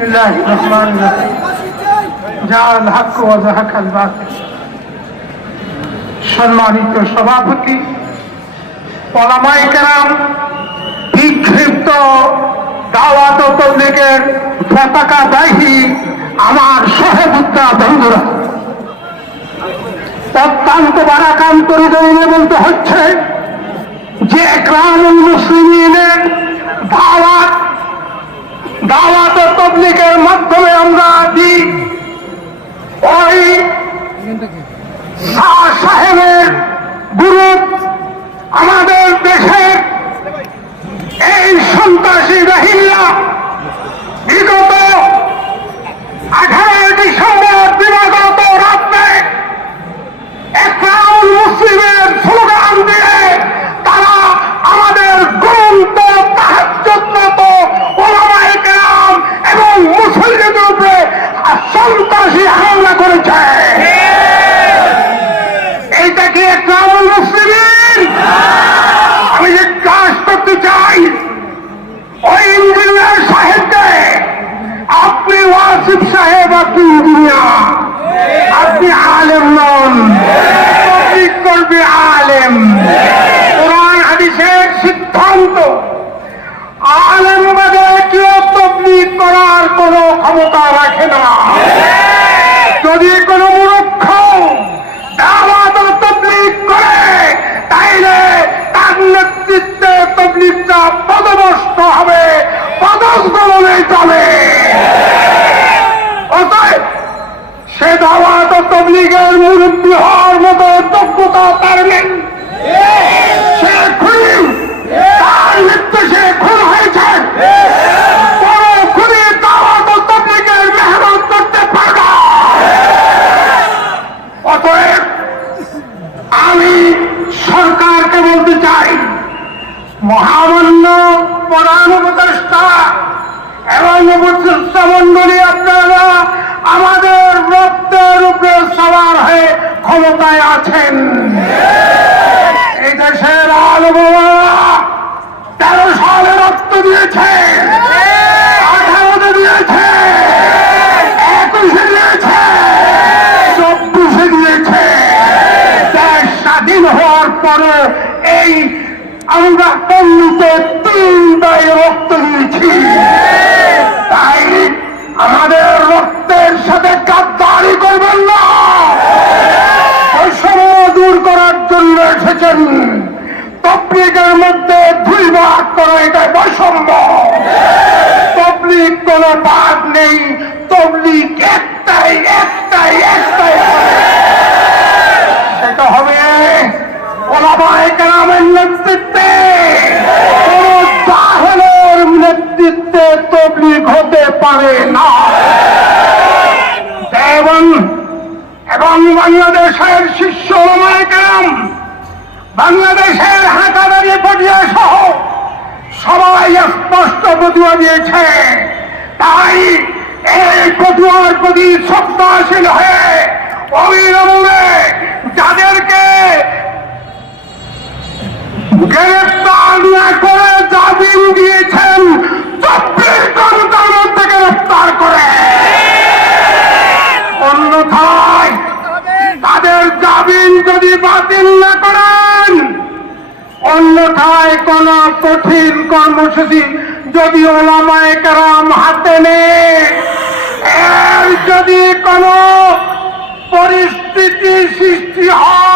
بسم الله الرحمن الرحيم جاء الحق وزهق الباطل সম্মানিত সভাপতি পলামাই কেরাম বিক্ষিপ্ত দাওয়াত তবলিগের পতাকা দায়ী আমার সহযোদ্ধা বন্ধুরা অত্যন্ত বারাকান্ত হৃদয়ে বলতে হচ্ছে আপনি সাহেব আপনি ইঞ্জিনিয়ার আপনি আলেম নন। করবে আলেম। কোরআন, হাদিসের সিদ্ধান্ত। আলেম বাদে কেউ তবলিগ করার কোনো ক্ষমতা রাখে না। যদি কোনো মূর্খ দাওয়াত ও তবলিগ করে, তাইলে তার নেতৃত্বে তবলিগটা পদভস্ত হবে, পদস্খলনে চলে সে দাওয়াত তবলিগের মুরব্বী হওয়ার মতো যোগ্যতা তার আমি সরকারকে বলতে চাই, মহামান্য প্রধান উপদেষ্টা এবং উপদেষ্টা মন্ডলী আপনারা আমাদের রক্তের উপরে সবার হয়ে ক্ষমতায় আছেন এই দেশের আলবাবা তেরো সালে রক্ত দিয়েছে আঠারোতে দিয়েছে একুশে দিয়েছে চব্বিশে দিয়েছে দেশ স্বাধীন হওয়ার পরে এই আমরা পল্লীতে তিন দায় রক্ত দিয়েছি। তাই আমাদের রক্তের সাথে গাদ্দারি করবেন না। দূর করার জন্য এসেছেন। তবলিগের মধ্যে পারে না। এবং বাংলাদেশের ওলামায়ে কেরাম বাংলাদেশের হাঁটাদারি পটিয়া সহ সবাই স্পষ্ট পটুয়া দিয়েছে। তাই এই পটুয়ার প্রতি শ্রদ্ধাশীল হয়ে অবিলম্বে যদি বাতিল না করেন, অন্যথায় কোন কঠিন কর্মসূচি যদি ওলামায় কারাম হাতে নেয় যদি কোন পরিস্থিতি সৃষ্টি হয়